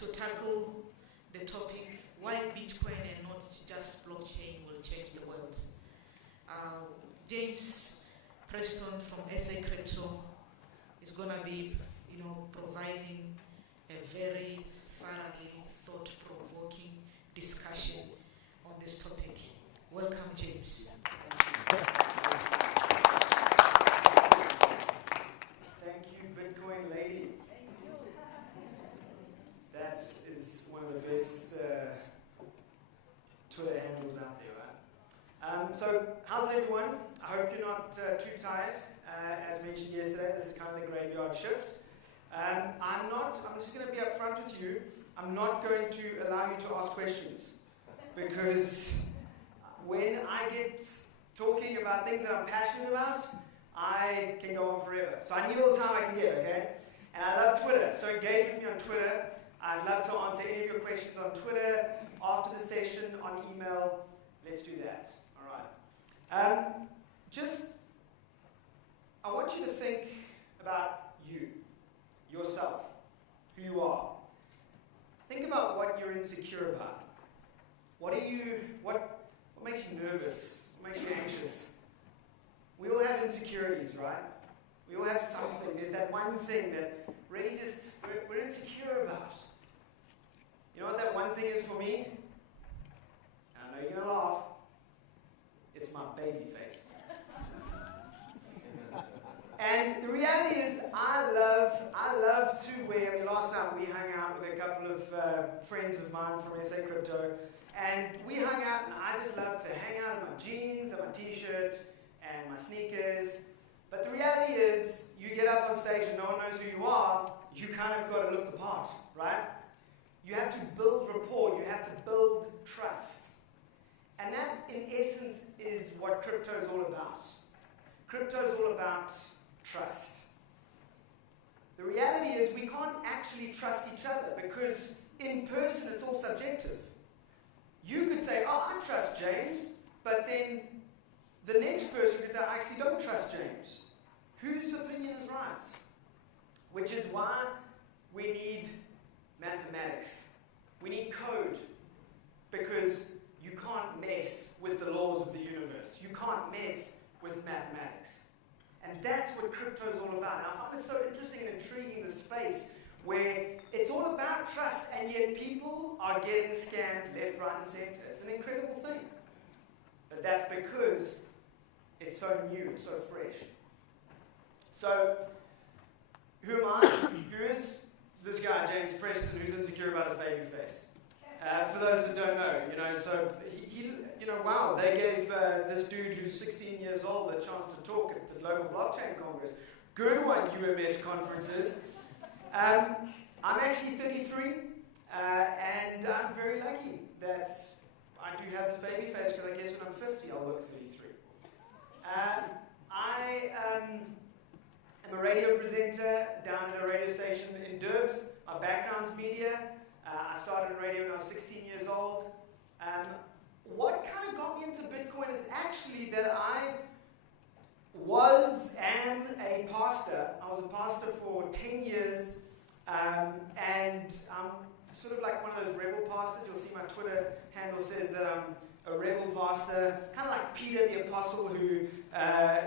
to tackle the topic, why Bitcoin and not just blockchain will change the world. James Preston from SA Crypto is going to be, providing a very thoroughly thought-provoking discussion on this topic. Welcome, James. Thank you, Bitcoin lady. That is one of the best Twitter handles out there, right? So, how's everyone? I hope you're not too tired. As mentioned yesterday, this is kind of the graveyard shift. I'm just going to be upfront with you. I'm not going to allow you to ask questions, because when I get talking about things that I'm passionate about, I can go on forever. So I need all the time I can get, okay? And I love Twitter, so engage with me on Twitter. I'd love to answer any of your questions on Twitter, after the session, on email. Let's do that. All right. I want you to think about you, yourself, who you are. Think about what you're insecure about. What makes you nervous? What makes you anxious? We all have insecurities, right? We all have something. There's that one thing that really just we're insecure about. You know what that one thing is for me? I know you're going to laugh. It's my baby face. And the reality is, I love to wear. Last night we hung out with a couple of friends of mine from SA Crypto, and we hung out, and I just love to hang out in my jeans and my t-shirt and my sneakers. But the reality is, you get up on stage and no one knows who you are, you kind of got to look the part, right? You have to build rapport, you have to build trust. And that, in essence, is what crypto is all about. Crypto is all about trust. The reality is, we can't actually trust each other, because in person it's all subjective. You could say, oh, I trust James, but then the next person could say, I actually don't trust James. Whose opinion is right? Which is why we need mathematics. We need code, because you can't mess with the laws of the universe. You can't mess with mathematics. And that's what crypto is all about. And I find it so interesting and intriguing, the space where it's all about trust, and yet people are getting scammed left, right, and center. It's an incredible thing. But that's because it's so new, it's so fresh. So, who am I? Who is this guy, James Preston, who's insecure about his baby face? For those that don't know, so wow, they gave this dude who's 16 years old a chance to talk at the Global Blockchain Congress. Good one, UMS conferences. I'm actually 33, and I'm very lucky that I do have this baby face, because I guess when I'm 50, I'll look 33. I am a radio presenter down at a radio station in Durbs. My background's media. I started in radio when I was 16 years old. What kind of got me into Bitcoin is actually that I am a pastor. I was a pastor for 10 years, and I'm sort of like one of those rebel pastors. You'll see my Twitter handle says that I'm a rebel pastor, kind of like Peter the Apostle, who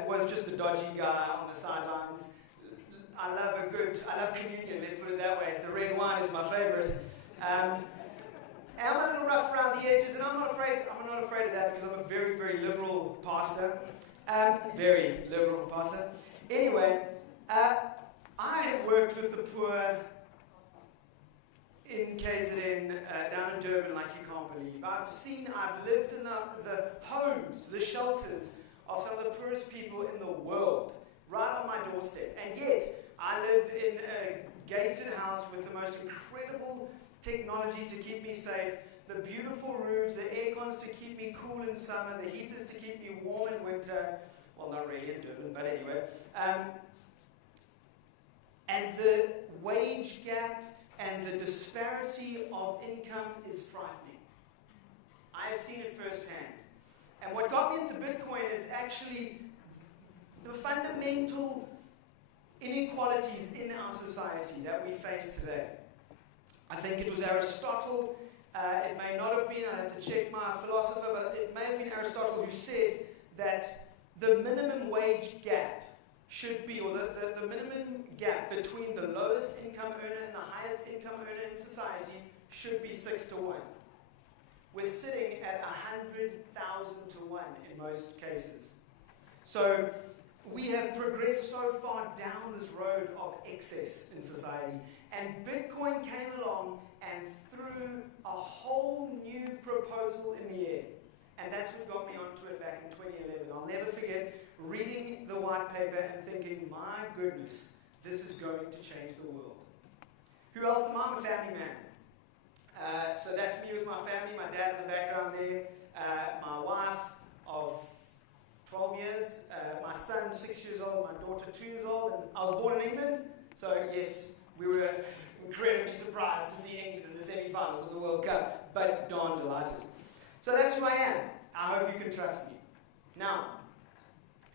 was just a dodgy guy on the sidelines. I love communion, let's put it that way. The red wine is my favorite. I'm a little rough around the edges, and I'm not afraid of that, because I'm a very, very liberal pastor. Very liberal pastor. Anyway, I have worked with the poor in KZN, down in Durban, like you can't believe. I've lived in the homes, the shelters of some of the poorest people in the world, right on my doorstep. And yet, I live in a gated house with the most incredible technology to keep me safe, the beautiful roofs, the air cons to keep me cool in summer, the heaters to keep me warm in winter. Well, not really in Durban, but anyway. And the wage gap and the disparity of income is frightening. I have seen it firsthand. And what got me into Bitcoin is actually the fundamental inequalities in our society that we face today. I think it was Aristotle, it may not have been, I have to check my philosopher, but it may have been Aristotle who said that the minimum wage gap should be, or the minimum gap between the lowest income earner and the highest income earner in society should be 6 to 1. We're sitting at 100,000 to 1 in most cases. So we have progressed so far down this road of excess in society, and Bitcoin came along and threw a whole new proposal in the air. And that's what got me onto it back in 2011. I'll never forget reading the white paper and thinking, my goodness, this is going to change the world. Who else am I? I'm a family man. So that's me with my family, my dad in the background there, my wife of 12 years, my son 6 years old, my daughter 2 years old, and I was born in England, so yes, we were incredibly surprised to see England in the semi-finals of the World Cup, but darn delighted. So that's who I am. I hope you can trust me. Now,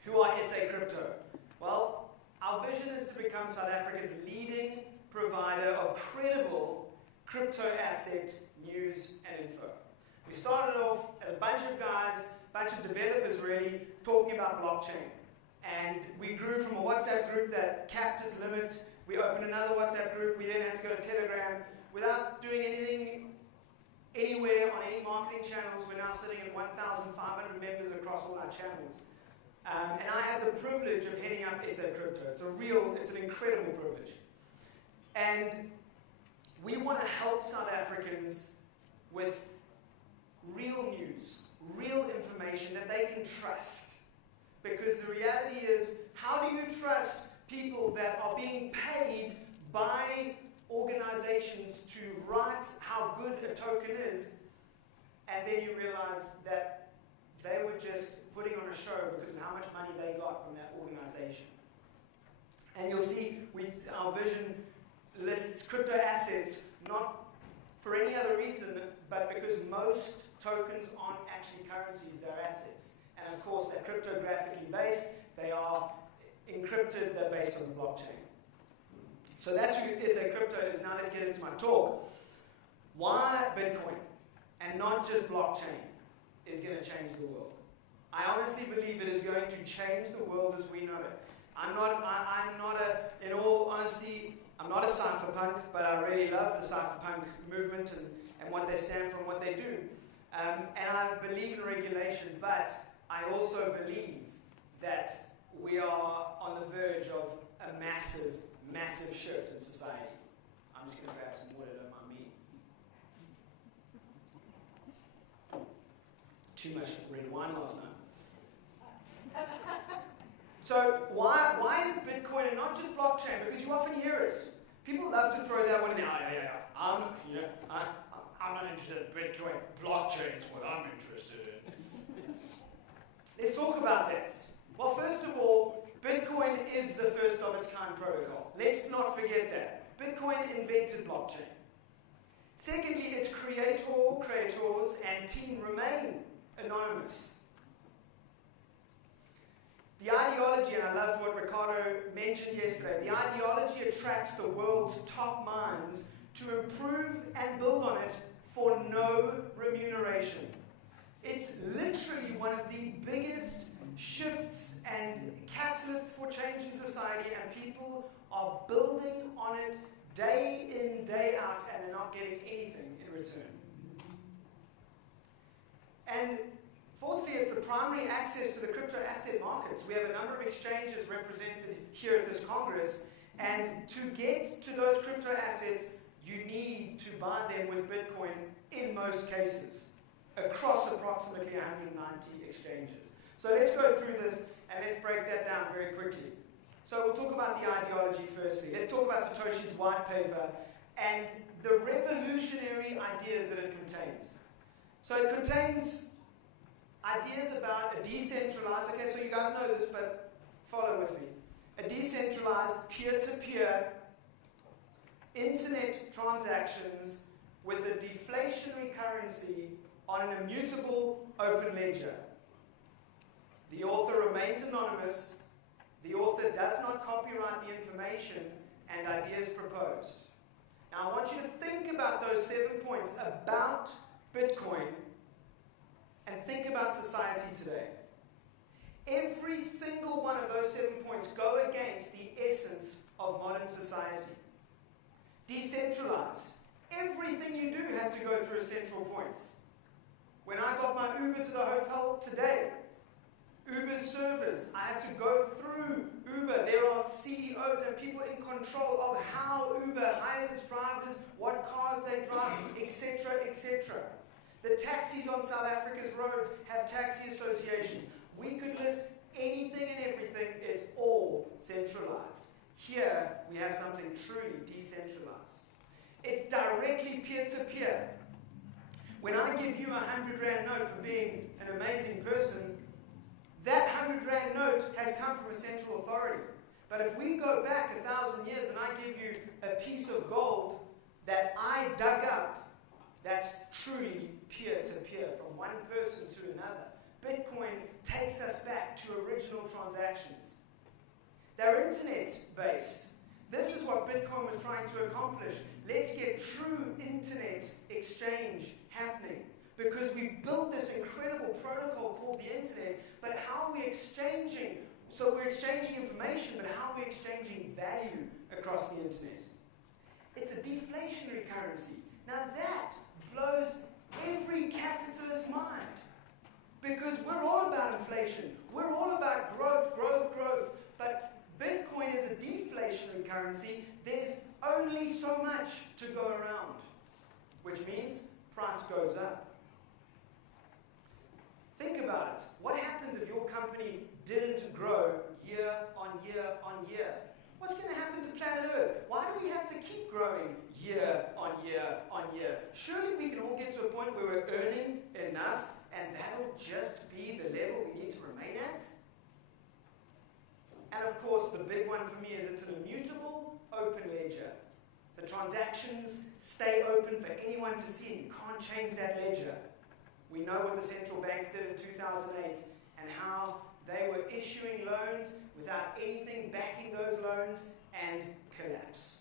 who are SA Crypto? Well, our vision is to become South Africa's leading provider of credible crypto asset news and info. We started off as a bunch of guys, a bunch of developers really, talking about blockchain. And we grew from a WhatsApp group that capped its limits. We opened another WhatsApp group. We then had to go to Telegram. Without doing anything anywhere on any marketing channels, we're now sitting at 1,500 members across all our channels. And I have the privilege of heading up SA Crypto. It's an incredible privilege. And we want to help South Africans with real news, real information that they can trust. Because the reality is, how do you trust people that are being paid by organizations to write how good a token is, and then you realize that they were just putting on a show because of how much money they got from that organization? And you'll see our vision lists crypto assets not for any other reason, but because most tokens aren't actually currencies, they're assets. And of course, they're cryptographically based, they are encrypted, they're based on the blockchain. So that's who SA Crypto is. Now let's get into my talk. Why Bitcoin and not just blockchain is going to change the world? I honestly believe it is going to change the world as we know it. In all honesty, I'm not a cypherpunk, but I really love the cypherpunk movement and what they stand for and what they do. And I believe in regulation, but I also believe that we are on the verge of a massive, massive shift in society. I'm just going to grab some water, don't mind me. Too much red wine last night. So why is Bitcoin and not just blockchain? Because you often hear it. People love to throw that one in there. I'm not interested in Bitcoin. Blockchain is what I'm interested in. Let's talk about this. Well, first of all, Bitcoin is the first of its kind protocol. Let's not forget that. Bitcoin invented blockchain. Secondly, its creators, and team remain anonymous. The ideology, and I loved what Ricardo mentioned yesterday, the ideology attracts the world's top minds to improve and build on it for no remuneration. It's literally one of the biggest shifts and catalysts for change in society, and people are building on it day in, day out, and they're not getting anything in return. And fourthly, it's the primary access to the crypto asset markets. We have a number of exchanges represented here at this Congress, and to get to those crypto assets, you need to buy them with Bitcoin in most cases, across approximately 190 exchanges. So let's go through this and let's break that down very quickly. So we'll talk about the ideology firstly. Let's talk about Satoshi's white paper and the revolutionary ideas that it contains. So it contains ideas about a decentralized, okay, so you guys know this, but follow with me. A decentralized peer-to-peer internet transactions with a deflationary currency on an immutable open ledger. The author remains anonymous. The author does not copyright the information and ideas proposed. Now I want you to think about those 7 points about Bitcoin and think about society today. Every single one of those 7 points go against the essence of modern society. Decentralized. Everything you do has to go through a central point. When I got my Uber to the hotel today, Uber servers, I have to go through Uber. There are CEOs and people in control of how Uber hires its drivers, what cars they drive, etc., etc. The taxis on South Africa's roads have taxi associations. We could list anything and everything. It's all centralized. Here, we have something truly decentralized. It's directly peer-to-peer. When I give you a 100 Rand note for being an amazing person, that 100 Rand note has come from a central authority. But if we go back 1,000 years and I give you a piece of gold that I dug up, that's truly peer-to-peer, from one person to another. Bitcoin takes us back to original transactions. They're internet-based. This is what Bitcoin was trying to accomplish. Let's get true internet exchange happening. Because we've built this incredible protocol called the internet, but how are we exchanging? So we're exchanging information, but how are we exchanging value across the internet? It's a deflationary currency. Now that blows every capitalist mind. Because we're all about inflation. We're all about growth, growth, growth. But Bitcoin is a deflationary currency. There's only so much to go around, which means price goes up. Think about it. What happens if your company didn't grow year on year on year? What's going to happen to planet Earth? Why do we have to keep growing year on year on year? Surely we can all get to a point where we're earning enough and that'll just be the level we need to remain at? And of course, the big one for me is it's an immutable open ledger. The transactions stay open for anyone to see, and you can't change that ledger. We know what the central banks did in 2008 and how they were issuing loans without anything backing those loans and collapse.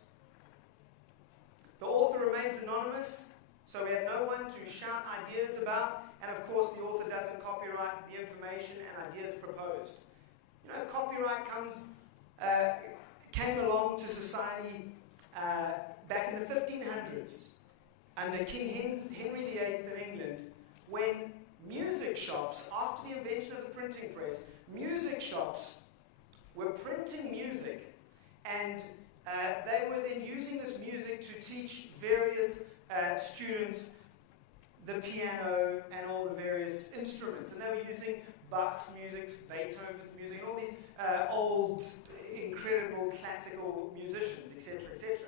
The author remains anonymous, so we have no one to shout ideas about, and of course the author doesn't copyright the information and ideas proposed. You know, copyright came along to society back in the 1500s under King Henry VIII in England, when music shops, after the invention of the printing press, music shops were printing music, and they were then using this music to teach various students the piano and all the various instruments. And they were using Bach's music, Beethoven's music, and all these old, incredible classical musicians, etc., etc.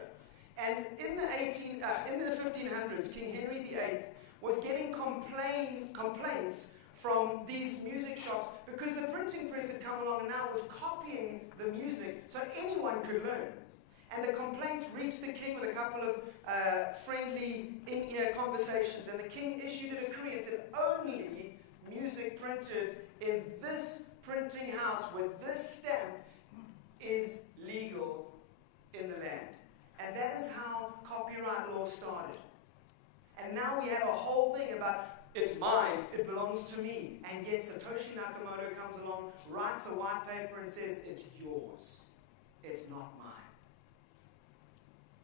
And in the 1500s, King Henry VIII was getting complaints from these music shops because the printing press had come along and now was copying the music so anyone could learn. And the complaints reached the king with a couple of friendly in-ear conversations, and the king issued a decree and said only music printed in this printing house with this stamp is legal in the land. And that is how copyright law started. And now we have a whole thing about, it's mine, it belongs to me. And yet Satoshi Nakamoto comes along, writes a white paper and says, it's yours. It's not mine.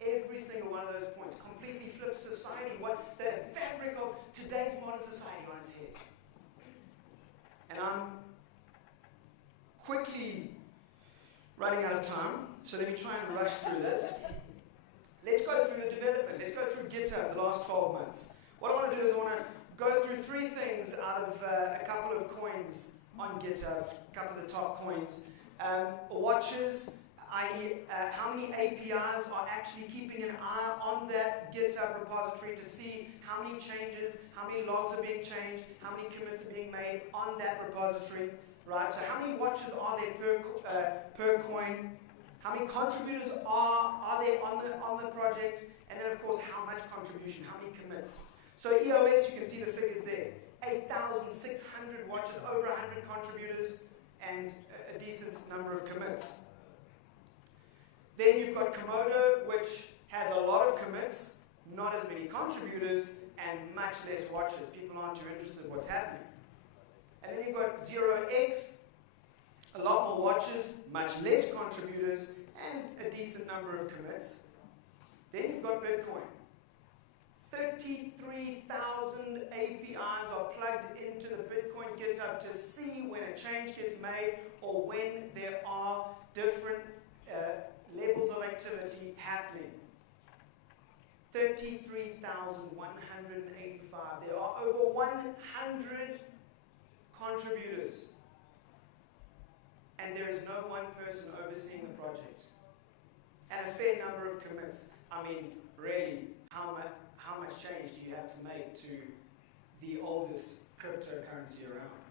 Every single one of those points completely flips society, what the fabric of today's modern society on its head. And I'm quickly running out of time, so let me try and rush through this. Let's go through the development. Let's go through GitHub the last 12 months. What I want to do is I want to go through 3 things out of a couple of coins on GitHub, a couple of the top coins. Watches, i.e. how many APIs are actually keeping an eye on that GitHub repository to see how many changes, how many logs are being changed, how many commits are being made on that repository, right? So how many watches are there per coin? How many contributors are there on the project? And then, of course, how much contribution, how many commits? So EOS, you can see the figures there. 8,600 watches, over 100 contributors, and a decent number of commits. Then you've got Komodo, which has a lot of commits, not as many contributors, and much less watches. People aren't too interested in what's happening. And then you've got 0x, a lot more watches, much less contributors, and a decent number of commits. Then you've got Bitcoin. 33,000 APIs are plugged into the Bitcoin GitHub to see when a change gets made or when there are different levels of activity happening. 33,185. There are over 100 contributors. And there is no one person overseeing the project. And a fair number of commits. I mean, really, how much change do you have to make to the oldest cryptocurrency around?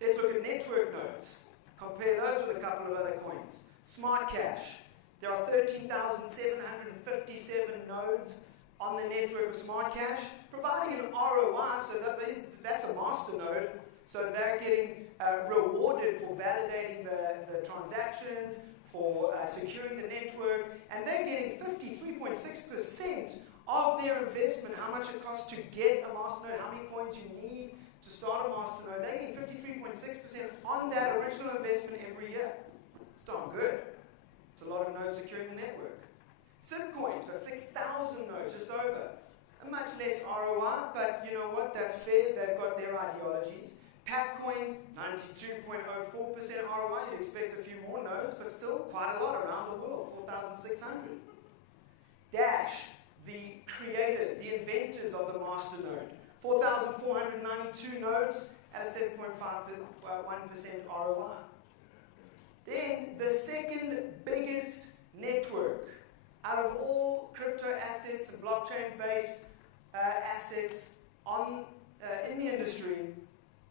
Let's look at network nodes. Compare those with a couple of other coins. Smart Cash. There are 13,757 nodes on the network of Smart Cash, providing an ROI, so that's a master node. So they're getting rewarded for validating the transactions, for securing the network, and they're getting 53.6% of their investment, how much it costs to get a master node, how many coins you need to start a master node. They're getting 53.6% on that original investment every year. It's darn good. It's a lot of nodes securing the network. Simcoin's got 6,000 nodes, just over. A much less ROI, but you know what? That's fair. They've got their ideologies. Patcoin, 92.04% ROI. You'd expect a few more nodes, but still quite a lot around the world, 4,600. Dash, the creators, the inventors of the master node, 4,492 nodes at a 7.51% ROI. Then the second biggest network out of all crypto assets and blockchain-based assets in the industry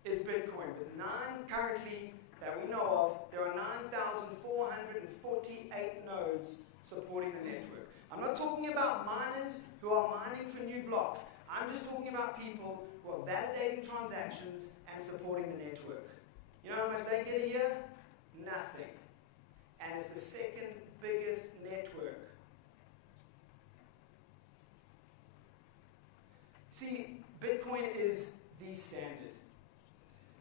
is Bitcoin, with 9 currently that we know of. There are 9,448 nodes supporting the network. I'm not talking about miners who are mining for new blocks. I'm just talking about people who are validating transactions and supporting the network. You know how much they get a year? Nothing. And it's the second biggest network. See, Bitcoin is the standard.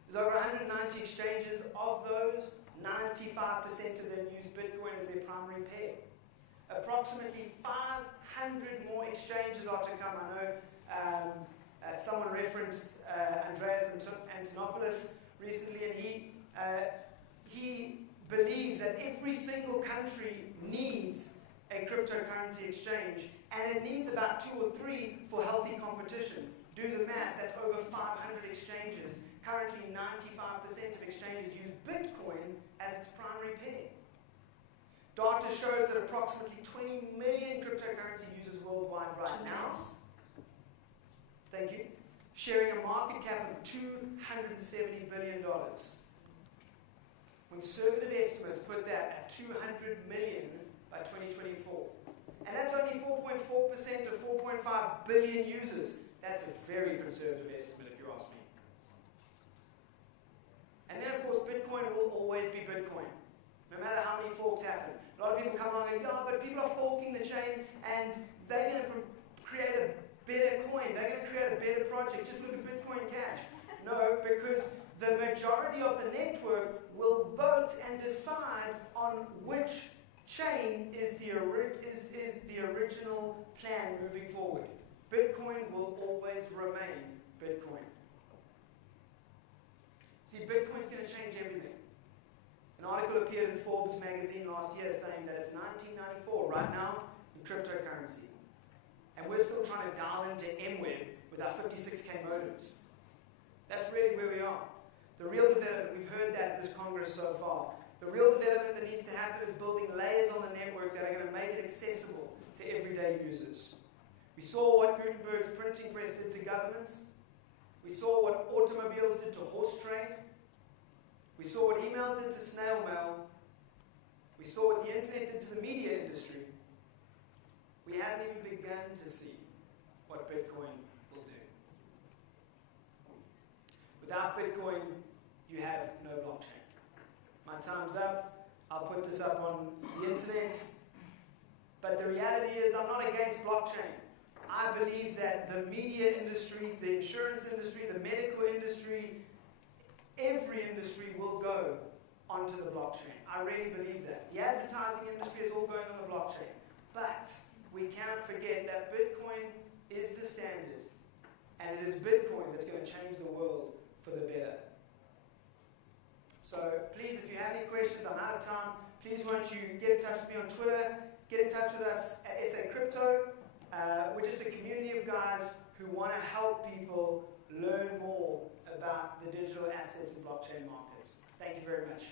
There's over 190 exchanges. Of those, 95% of them use Bitcoin as their primary pair. Approximately 500 more exchanges are to come. I know someone referenced Andreas Antonopoulos recently, and he believes that every single country needs a cryptocurrency exchange, and it needs about 2 or 3 for healthy competition. Do the math, that's over 500 exchanges. Currently, 95% of exchanges use Bitcoin as its primary pair. Data shows that approximately 20 million cryptocurrency users worldwide right now, thank you, sharing a market cap of $270 billion. Conservative estimates put that at 200 million by 2024. And that's only 4.4% of 4.5 billion users. That's a very conservative estimate, if you ask me. And then, of course, Bitcoin will always be Bitcoin, no matter how many forks happen. A lot of people come along and go, but people are forking the chain, and they're going to create a better coin. They're going to create a better project. Just look at Bitcoin Cash. No, because the majority of the network will vote and decide on which chain is the original plan moving forward. Bitcoin will always remain Bitcoin. See, Bitcoin's going to change everything. An article appeared in Forbes magazine last year saying that it's 1994 right now in cryptocurrency. And we're still trying to dial into MWeb with our 56K modems. That's really where we are. The real development, we've heard that at this Congress so far, the real development that needs to happen is building layers on the network that are going to make it accessible to everyday users. We saw what Gutenberg's printing press did to governments. We saw what automobiles did to horse trade. We saw what email did to snail mail. We saw what the internet did to the media industry. We haven't even begun to see what Bitcoin will do. Without Bitcoin, you have no blockchain. My time's up. I'll put this up on the internet. But the reality is, I'm not against blockchain. I believe that the media industry, the insurance industry, the medical industry, every industry will go onto the blockchain. I really believe that. The advertising industry is all going on the blockchain. But we cannot forget that Bitcoin is the standard. And it is Bitcoin that's going to change the world for the better. So please, if you have any questions, I'm out of time. Please won't you get in touch with me on Twitter, get in touch with us at SA Crypto. We're just a community of guys who want to help people learn more about the digital assets and blockchain markets. Thank you very much.